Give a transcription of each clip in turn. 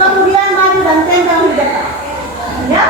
Kemudian maju dan tempel di depan. Ya.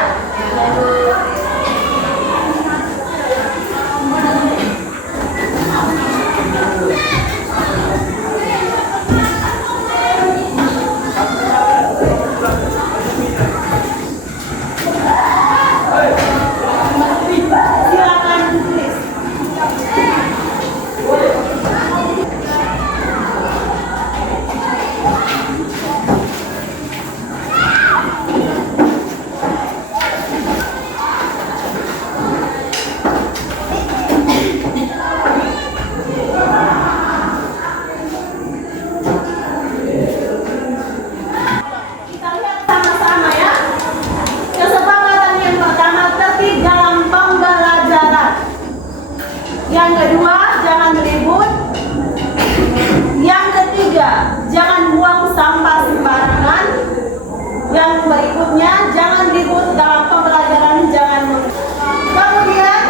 Yang kedua, jangan ribut. Yang ketiga, jangan buang sampah sembarangan. Yang berikutnya, jangan ribut dalam pembelajaran, jangan. Kemudian,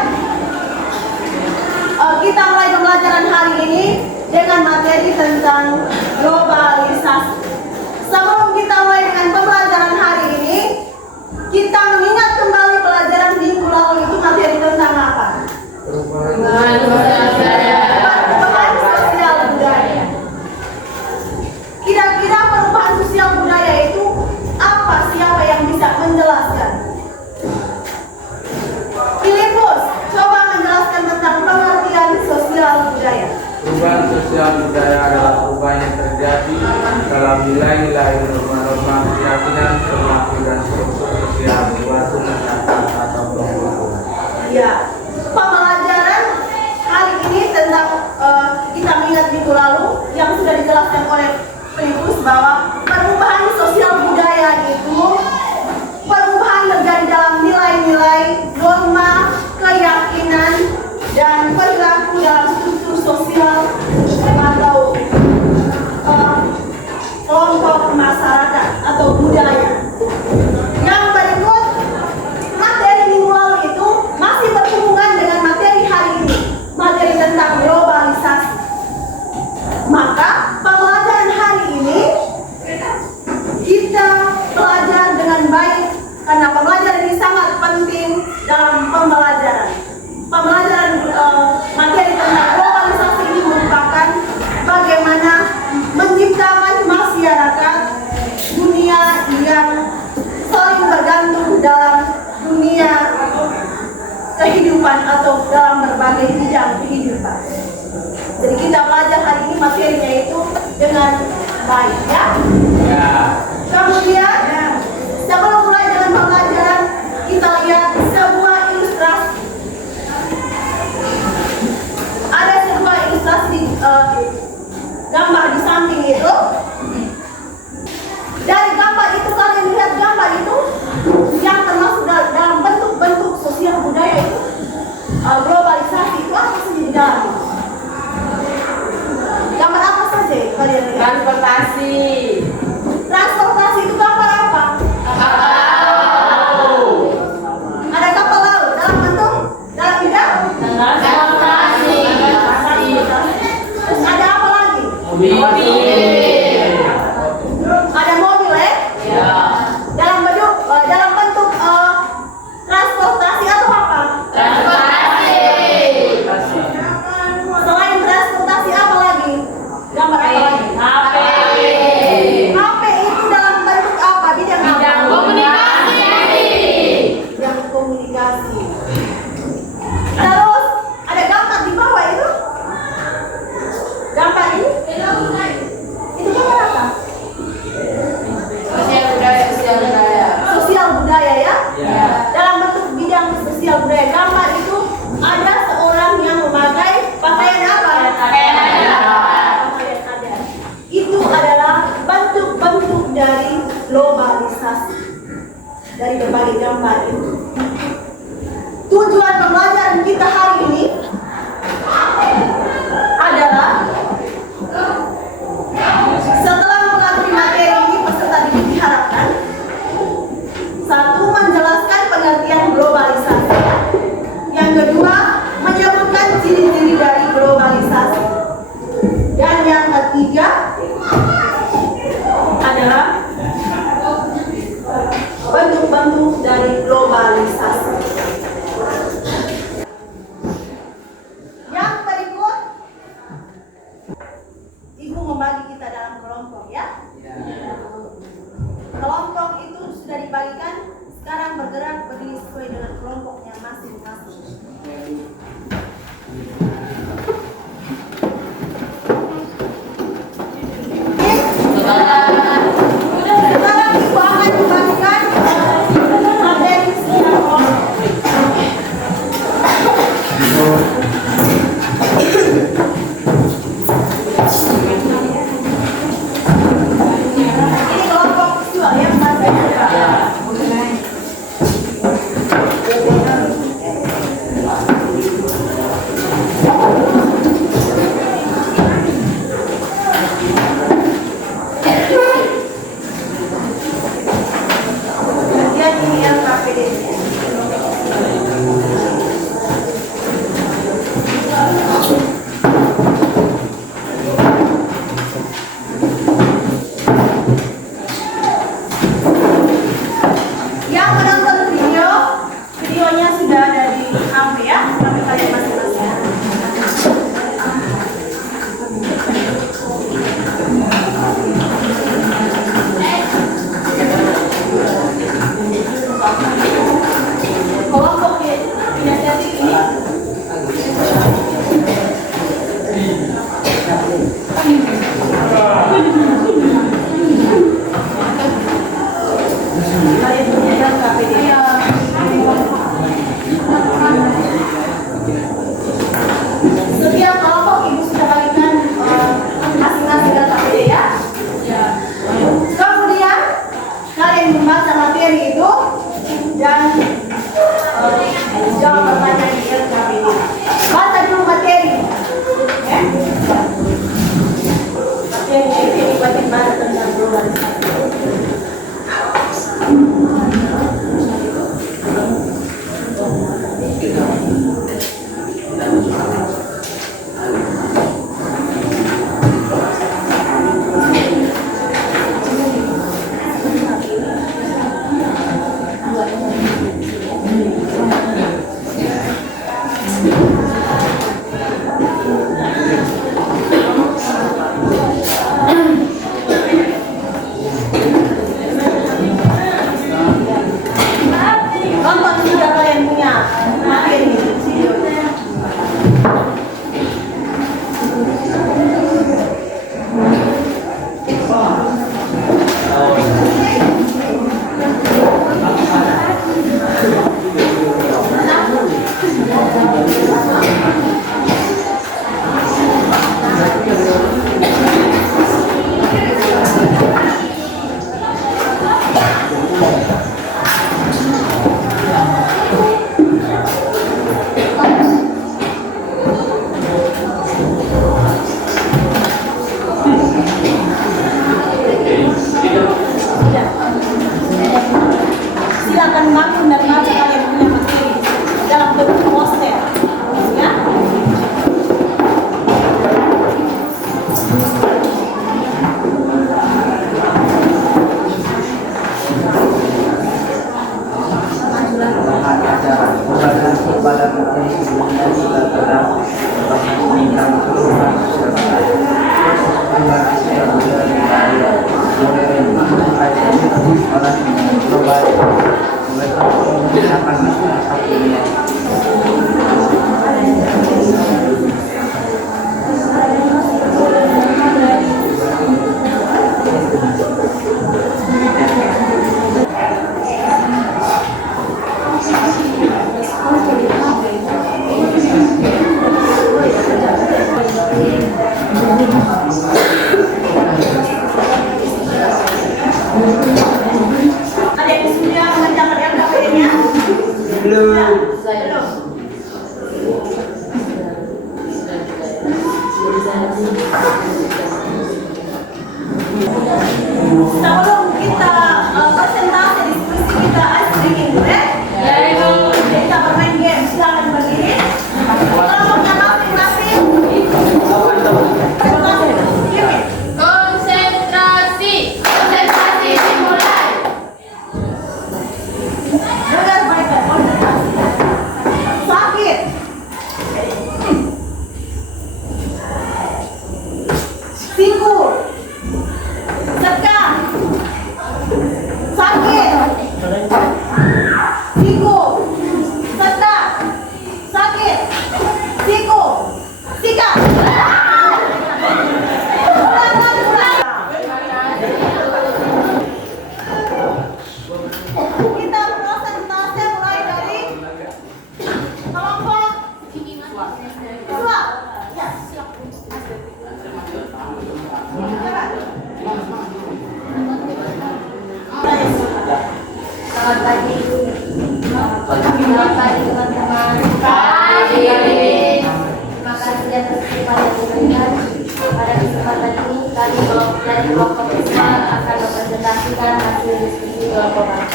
kita mulai pembelajaran hari ini dengan materi tentang globalisasi. Sebelum kita mulai dengan pembelajaran hari ini, kita mengingat kembali pelajaran minggu lalu itu materi tentang apa? Perubahan sosial budaya. Kira-kira perubahan sosial budaya itu apa? Siapa yang bisa menjelaskan? Filipus, coba menjelaskan tentang pengertian sosial budaya. Perubahan sosial budaya adalah perubahan yang terjadi dalam nilai-nilai, norma-norma, keyakinan, perilaku dan struktur sosial suatu masyarakat atau kelompok. Ya. Pembelajaran hari ini tentang kita mengingat minggu lalu yang sudah dijelaskan oleh Filipus bahwa perubahan sosial budaya itu perubahan terjadi dalam nilai-nilai, norma, keyakinan, dan perilaku dalam struktur sosial atau kelompok masyarakat atau budaya. Yang berikut, materi minggu lalu itu masih berhubungan dengan materi hari ini, materi tentang globalisasi. Maka pembelajaran hari ini kita belajar dengan baik karena pembelajaran ini sangat penting dalam pembelajaran. Pembelajaran materi tentang globalisasi ini merupakan bagaimana menciptakan masyarakat dunia yang saling bergantung dalam dunia kehidupan atau dalam berbagai bidang kehidupan. Jadi kita belajar hari ini materinya itu dengan baik, ya. Kemudian sebelum mulai dengan pembelajaran, kita lihat sebuah ilustrasi. Ada sebuah ilustrasi di gambar di samping itu. Dari gambar itu kalian lihat gambar itu yang termasuk dalam bentuk-bentuk sosial budaya itu globalisasi itu apa sih di dalam? Gambar apa saja kalian lihat? Transportasi. Transportasi itu gambar apa? Ada kapal laut dalam bentuk dalam bidang Transportasi. Terus ada apa lagi? Mobil. Ada mobil, Ya. dalam bentuk transportasi atau apa? Transportasi. Selain transportasi apa lagi? Gambar apa lagi? HP. HP itu dalam bentuk apa? Bidang apa? Bidang komunikasi. Bidang komunikasi. Terus ada gambar di bawah itu. Gambar ini? Itu gambar apa? Sosial budaya. Sosial budaya, ya? Ya. Dalam bentuk bidang sosial budaya. Gambar itu ada seorang yang memakai pakaian apa? Pakaian adat. Pakaian adat. Itu adalah bentuk-bentuk dari globalisasi. Dari berbagai gambar itu. Tujuan pembelajaran kita hari ini adalah setelah mengakui materi ini, peserta didik diharapkan satu, menjelaskan pengertian globalisasi. Yang kedua, menyebutkan ciri-ciri dari globalisasi. Dan yang ketiga adalah bagaimana tentang globalisasi? Contoh jika kalian punya materi videonya. Silakan bangun dan baca kalian punya materi dalam bentuk poster, ya. Ada yang sudah mengerjakan LKPD-nya? Belum. Sebelum kita presentasi diskusi kita ice breaking, boleh? Kita bermain game, silakan berdiri. Kelompoknya masing-masing. Konsentrasi. Konsentrasi dimulai. Dengar baik-baik, konsentrasi. Sakit. Siku. Sekat. Sakit. Siku. Sekat. Sakit. Siku. Sikat. Kita presentasi mulai dari kelompok dua. Ya, silakan. Selamat pagi. Selamat pagi teman-teman. Pagi. Terima kasih atas kesempatan yang diberikan. Pada kesempatan ini kami dari kelompok Isma akan mempresentasikan hasil diskusi kelompok kami.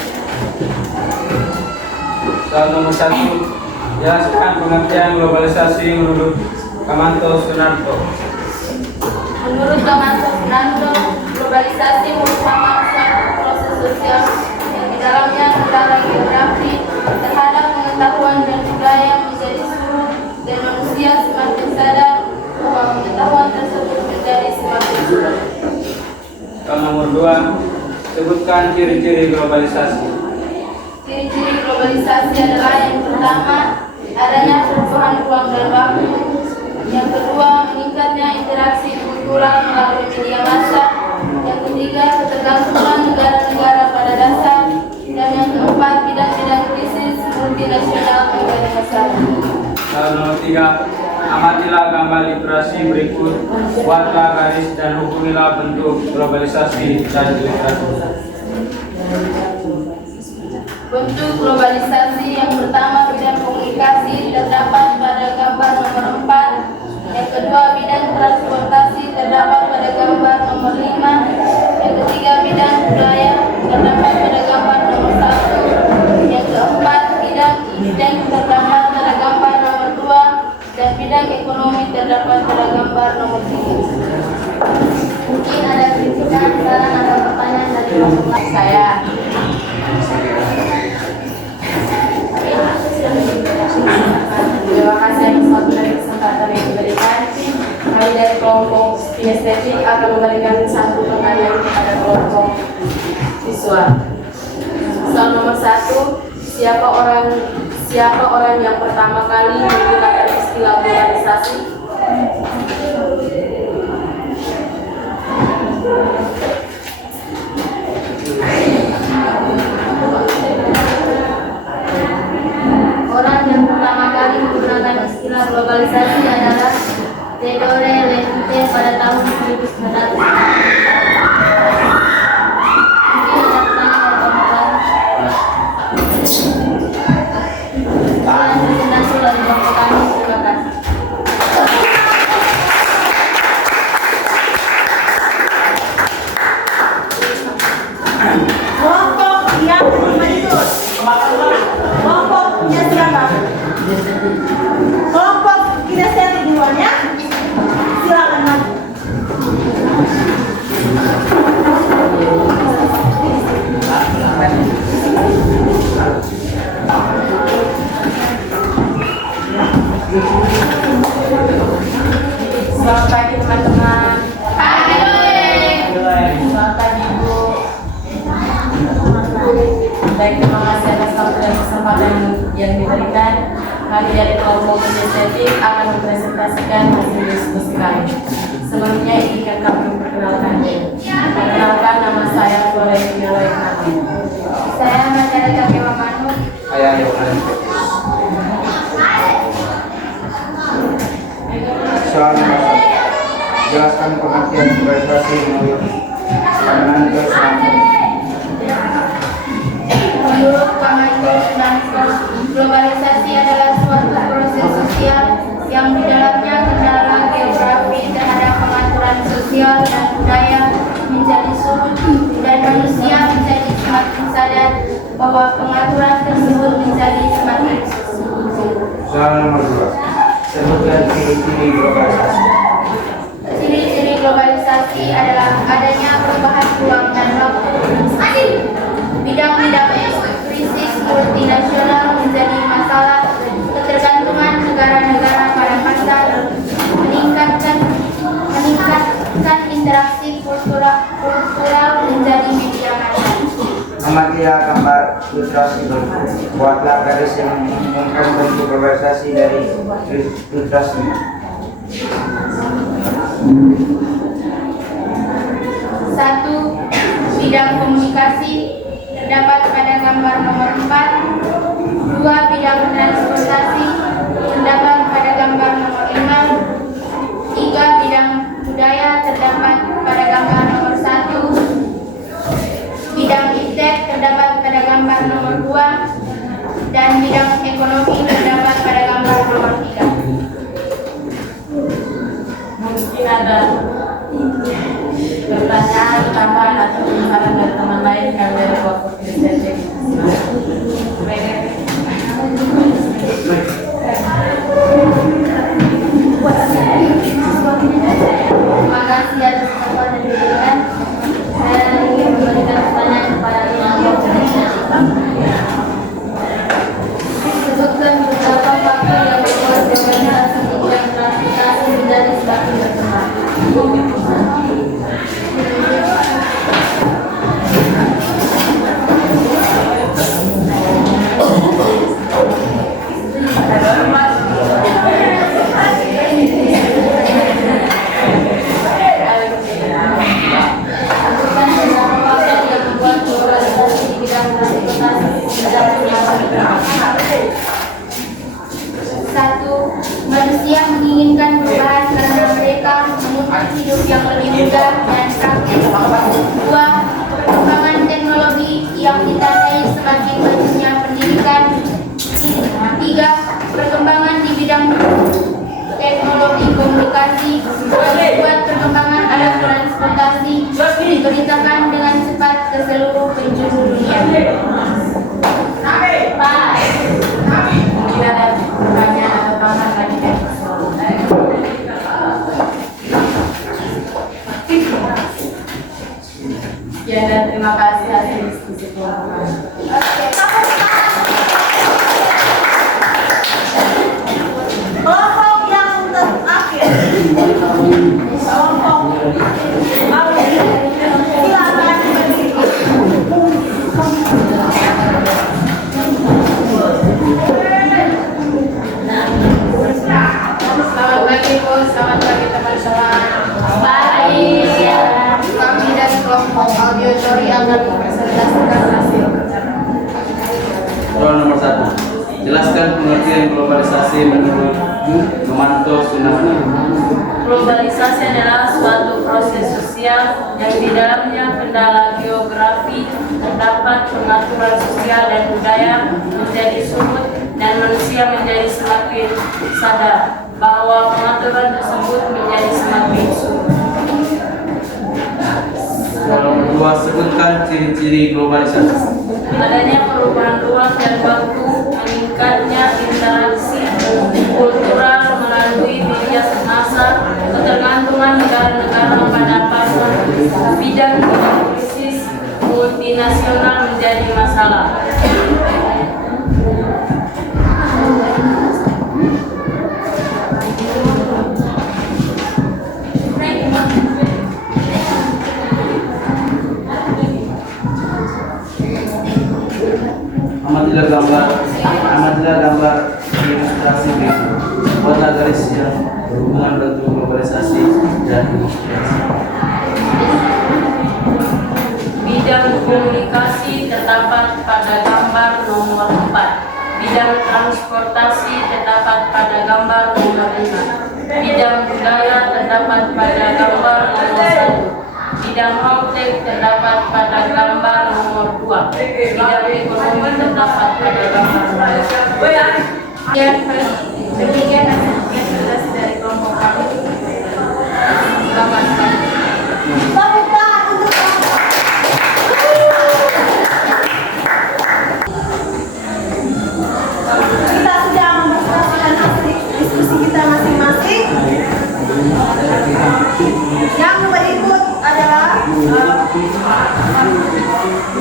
Soal nomor 1, jelaskan pengertian globalisasi menurut Kamanto Sunarto. Menurut Kamanto Sunarto, globalisasi merupakan suatu proses sosial yang di dalamnya negara geografi terhadap pengetahuan dan budaya menjadi suruh dan manusia semakin sadar bahwa pengetahuan tersebut menjadi semakin suruh. Soal nomor 2, sebutkan ciri-ciri globalisasi. Ciri-ciri globalisasi adalah yang pertama, adanya perubahan ruang dan waktu. Yang kedua, meningkatnya interaksi kultural melalui media massa. Yang ketiga, ketergantungan negara-negara pada dasar. Dan yang keempat, bidang-bidang krisis multinasional menjadi masalah. Soal nomor 3, amatilah gambar literasi berikut, buatlah garis dan hubungilah bentuk globalisasi dan literatur. Bentuk globalisasi yang pertama, bidang komunikasi terdapat pada gambar nomor 4. Yang kedua, bidang transportasi terdapat pada gambar nomor 5. budaya terdapat pada gambar nomor 1. Yang keempat, bidang iptek terdapat pada gambar nomor 2, dan bidang ekonomi terdapat pada gambar nomor 3. Mungkin ada kritikan, saran atau pertanyaan dari teman-teman saya. Terima kasih atas waktu dan kesempatan yang diberikan. Kami dari kelompok kinestetik akan memberikan satu pertanyaan kepada kelompok siswa. Soal nomor 1, siapa orang yang pertama kali menggunakan istilah globalisasi? Orang yang pertama kali menggunakan istilah globalisasi adalah Theodore Levite pada tahun 1900. Mungkin ada pertanyaan atau komentar? Sekian presentasi dari kelompok kami. Terima kasih. Kelompok yang menyebut. Kelompoknya siapa? Kelompok kinestetik duluannya. Silakan maju. Selamat pagi teman-teman. Pagi. Selamat pagi Bu. Baik, terima kasih atas waktu dan kesempatan yang diberikan. Kami dari kelompok kinestetik akan mempresentasikan hasil diskusi kami. Sebelumnya izinkan kami memperkenalkan diri. Perkenalkan, nama saya Florentina Loiknati. Saya Mandara Cakewa Manu. Ayah Yohanes. Soal nomor 1, jelaskan pengertian globalisasi menurut Fernando Santos. Menurut Fernando Santos, globalisasi adalah suatu proses sosial yang di dalamnya kendala geografi terhadap pengaturan sosial dan budaya menjadi surut, dan manusia menjadi semakin sadar bahwa pengaturan tersebut menjadi semakin surut. Soal nomor 2, sebutkan ciri-ciri globalisasi. Ciri-ciri globalisasi adalah adanya perubahan ruang dan waktu. Bidang-bidang krisis multinasional menjadi masalah, ketergantungan negara-negara pada pasar, meningkatkan interaksi kultural menjadi media massa. Amatilah gambar ilustrasi berikut. Buatlah garis yang menghubungkan bentuk globalisasi dari ilustrasi. Satu, bidang komunikasi terdapat pada gambar nomor 4. 2, bidang transportasi terdapat pada gambar nomor 5. 3, bidang budaya terdapat pada gambar nomor 1. Bidang iptek terdapat pada gambar nomor 2, dan bidang ekonomi terdapat pada gambar nomor 3. Mungkin ada pertanyaan, tambahan atau saran dari teman lain yang dari kelompok kinestetik. Terima kasih atas kesempatan yang diberikan. Saya ingin memberikan pertanyaan kepada kelompok kinestetik. Sebutkan beberapa faktor yang membuat globalisasi di bidang transportasi menjadi semakin berkembang. Sebutkan beberapa faktor yang membuat globalisasi di bidang transportasi menjadi semakin berkembang. 1. Manusia menginginkan perubahan karena mereka menuntut hidup yang lebih mudah dan praktis. 2. Perkembangan teknologi yang ditandai semakin majunya pendidikan. 3. Perkembangan di bidang teknologi komunikasi membuat perkembangan alat transportasi diberitakan dengan cepat ke Mungkin ada pertanyaan atau tambahan lagi ya? Ya, dan terima kasih hasil diskusi kelompok. Kelompok yang terakhir. Kelompok silakan berdiri. Selamat pagi Bu, selamat pagi teman-teman. Baik. Kami dari kelompok auditori akan mempresentasikan hasil kerja. Soal nomor 1. Jelaskan pengertian globalisasi menurut Nomanto Sunamana. Globalisasi adalah suatu proses sosial yang di dalamnya kendala geografi, terdapat pengaturan sosial dan budaya menjadi surut dan manusia menjadi semakin sadar bahwa pengaturan tersebut menjadi semakin surut. Soal nomor 2. Sebutkan ciri-ciri globalisasi. Adanya perubahan ruang dan waktu, meningkatnya interaksi kultural melalui media massa, ketergantungan negara-negara pada pasar, bidang krisis multinasional menjadi masalah. Amatilah gambar ilustrasi berikut. Buatlah garis yang berhubungan bentuk globalisasi dan ilustrasi. Bidang komunikasi terdapat pada gambar nomor 4. Bidang transportasi terdapat pada gambar nomor 5. Bidang budaya terdapat pada gambar nomor 1. Bidang high-tech terdapat pada gambar nomor 2. Bidang ekonomi terdapat pada gambar nomor 1. Demikian hasil presentasi dari kelompok kami. Selamat pagi. Tepuk tangan untuk kita sudah mempresentasikan hasil diskusi kita masing-masing. Yang berikut adalah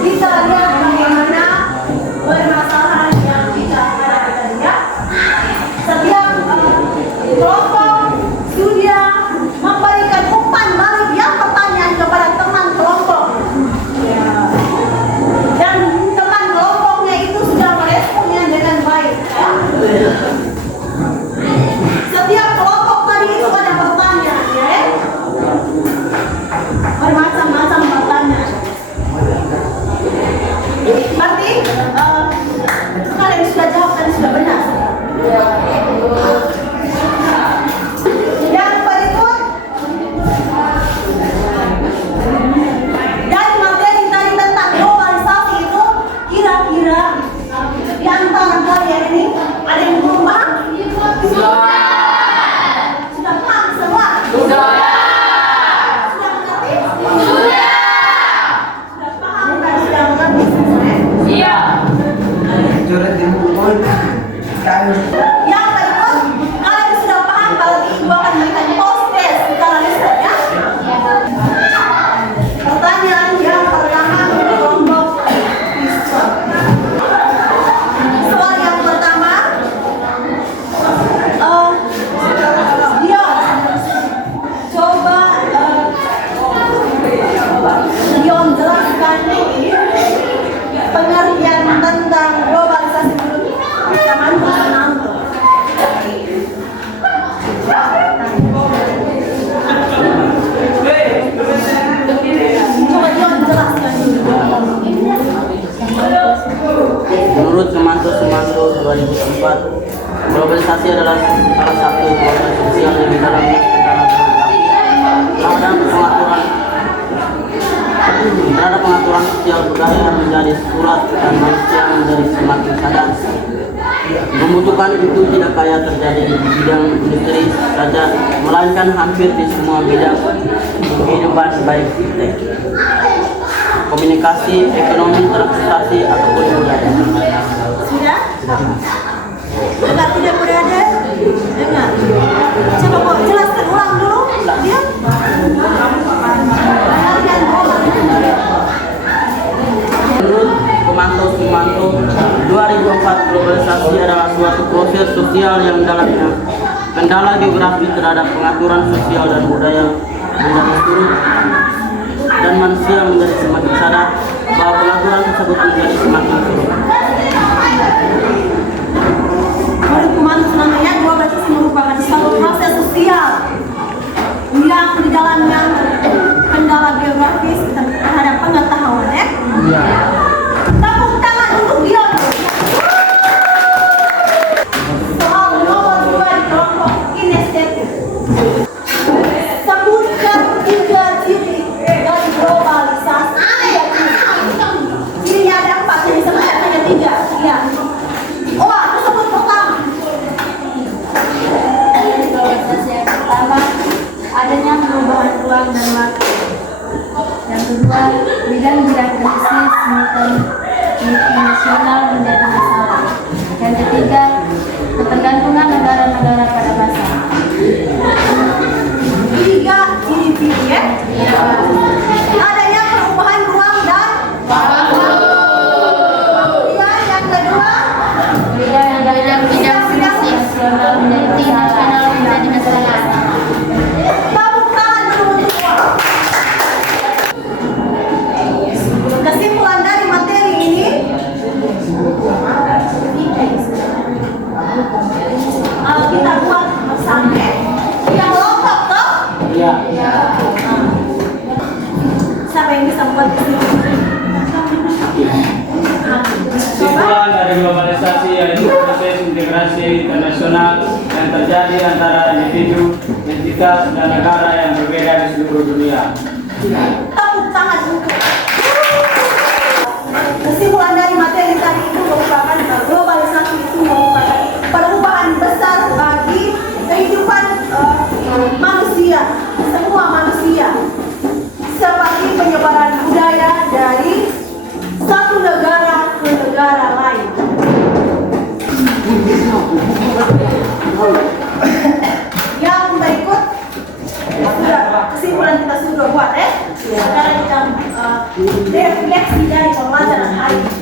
kita lihat bagaimana permasalahan yang kita hadapi tadi ya. Setiap kelompok sudah memberikan umpan balik yang pertanyaan kepada teman kelompok. Dan teman kelompoknya itu sudah meresponnya dengan baik. Ya. Setiap kelompok tadi itu ada pertanyaan ya. Bermacam-macam pertanyaan. Berarti kalian sudah jawab dan sudah benar. Yang berikut dari materi tadi tentang globalisasi itu kira-kira di antara kalian ini ada yang belum paham? Sudah paham semua? Sudah mengerti? Sudah paham dan sudah mengerti semua? Iya. Yang berikut kalian sudah paham berarti ibu akan memberikan post-test secara lisan ya. Pertanyaan yang pertama untuk kelompok siswa. Soal yang pertama, Dion jelaskan pengertian tentang globalisasi dulu. Manto. Coba Dion jelaskan dulu. Menurut Nomanto Sumanto 2004, globalisasi adalah salah satu proses sosial yang di dalam terhadap pengaturan sosial budaya menjadi surat dan manusia menjadi semakin sadar. Membutuhkan itu tidak kaya terjadi di bidang industri saja, melainkan hampir di semua bidang kehidupan baik teks, komunikasi, ekonomi, transportasi, ataupun budaya. Sudah? Enggak tidak berada? Dengar. Coba kau jelaskan ulang dulu. Dia. Menurut pemantau 2004 globalisasi adalah suatu proses sosial yang dalamnya kendala geografi terhadap pengaturan sosial dan budaya menjadi surut dan manusia menjadi semakin sadar bahwa pengaturan tersebut menjadi semakin surut. Menurut pemantau namanya globalisasi merupakan suatu proses sosial yang di dalamnya kendala geografis terhadap pengetahuan ya. Tepuk tangan untuk dia. Soal nomor 2 di kelompok kinestetik. Sebutkan 3 ciri dari globalisasi. Cirinya ada 4, yang disebutkan hanya 3. Ya. Oh, tersebut pertama. Globalisasi yang pertama, adanya perubahan ruang dan waktu. Yang kedua, bidang-bidang krisis multinasional menjadi masalah. Yang ketiga, ketergantungan negara-negara pada pasar. 3 ciri-ciri ya. Adanya perubahan ruang dan waktu. Yang kedua, Bidang-bidang krisis multinasional menjadi masalah. tepuk tangan dulu untuk semua. Kesimpulan dari materi ini, kita buat bersama yang lengkap toh. Ya. Siapa yang bisa buat kesimpulan? Kesimpulan dari globalisasi yaitu proses integrasi internasional yang terjadi antara individu, entitas, dan negara yang berbeda di seluruh dunia. Tepuk tangan untuk. Kesimpulan dari materi tadi itu merupakan globalisasi itu merupakan perubahan besar bagi kehidupan manusia, semua manusia, seperti penyebaran budaya dari satu negara ke negara lain. Yang berikut kesimpulan kita sudah buat ya. Sekarang kita refleksi dari pembelajaran hari ini.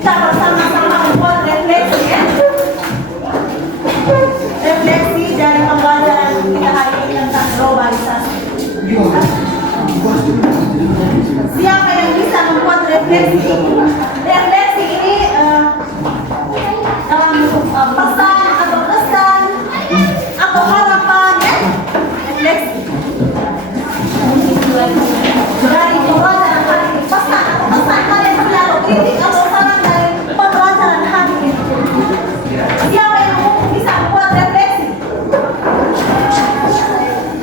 Kita bersama-sama membuat refleksi ya. Refleksi dari pembelajaran kita hari ini tentang globalisasi. Siapa yang bisa membuat refleksi? Refleksi ini dalam bentuk pesan atau kesan atau harapan ya. Refleksi dari pembelajaran hari ini, pesan atau kesan kalian atau kritik atau saran dari pembelajaran hari ini. Siapa yang bisa membuat refleksi?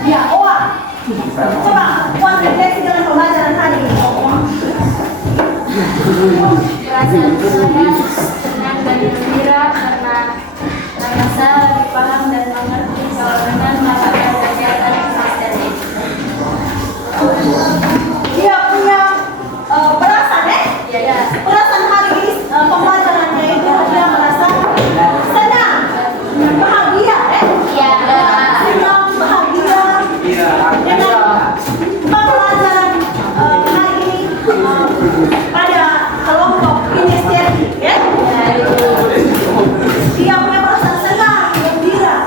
Ya, Oa. Coba buat refleksi dengan pembelajaran hari ini. Perasaan saya senang dan gembira karena saya lebih paham dan mengerti soal dengan melakukan kegiatan semester ini. Dia punya perasaan ya? Ya. Perasaan hari ini pembelajarannya itu dia merasa senang, bahagia ya? Senang, bahagia dengan pembelajaran hari ini pada kelompok kinestetik ya? Dia punya perasaan senang, gembira.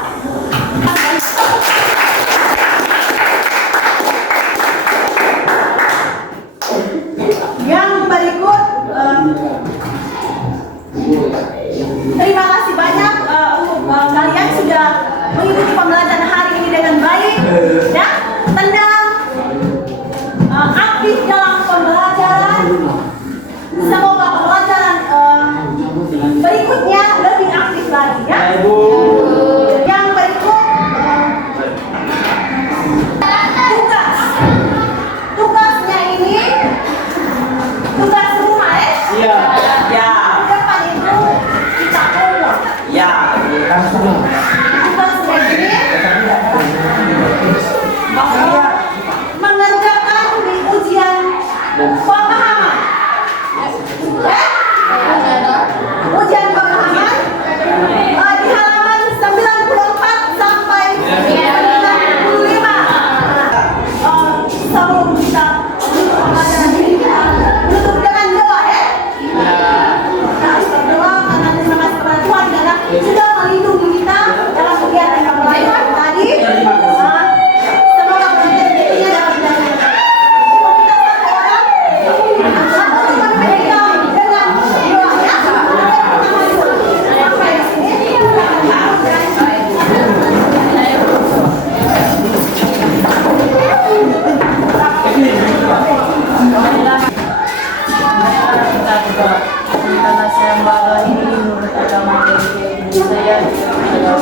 Yang berikut, terima kasih banyak untuk kalian sudah mengikuti pembelajaran hari ini dengan baik dan tenang, aktif dalam pembelajaran. Semoga pembelajaran Karena saya membawa ini menurut agama dari saya sudah